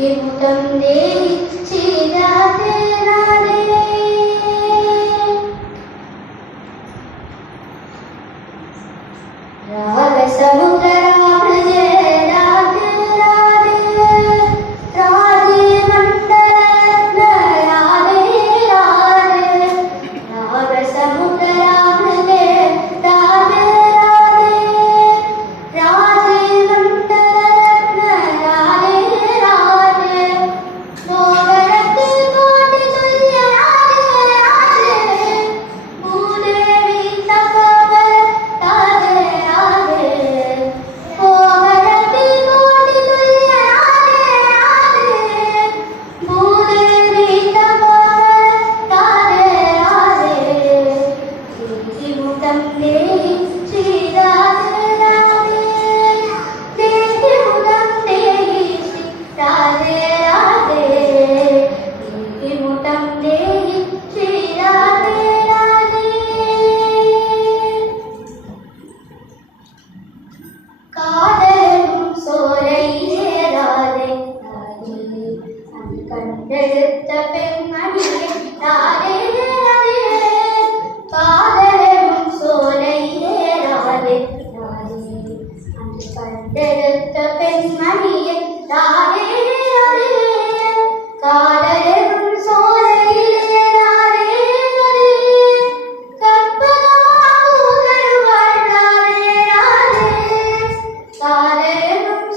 विमुखं देहि श्रीराधे राधे। राग समुद्र राधे राधे राधे, राधे मंडल राधे राधे, राग समुद्र राधे राधे राधे, राधे मंडल राधे राधे, मोगरत कोटि तुल्य राधे राधे, भूदेवी तपोबल राधे राधे, मोगरत कोटि तुल्य राधे राधे, भूदेवी तपोबल राधे राधे, विमुखं देहि श्रीराधे राधे, विमुखं देहि श्रीराधे राधे, विमुखं देहि श्रीराधे राधे। காதலும் சோலையிலே ராதே ராதே, அது கண்டெடுத்த பெண்மணியே ராதே ராதே, காதலும் சோலையிலே ராதே ராதே, அது கண்டெடுத்த பெண்மணியே ராதே ராதே, காதலும் சோலையிலே ராதே ராதே, கற்பகமாகும் கருவாள் ராதே ராதே, காதலும்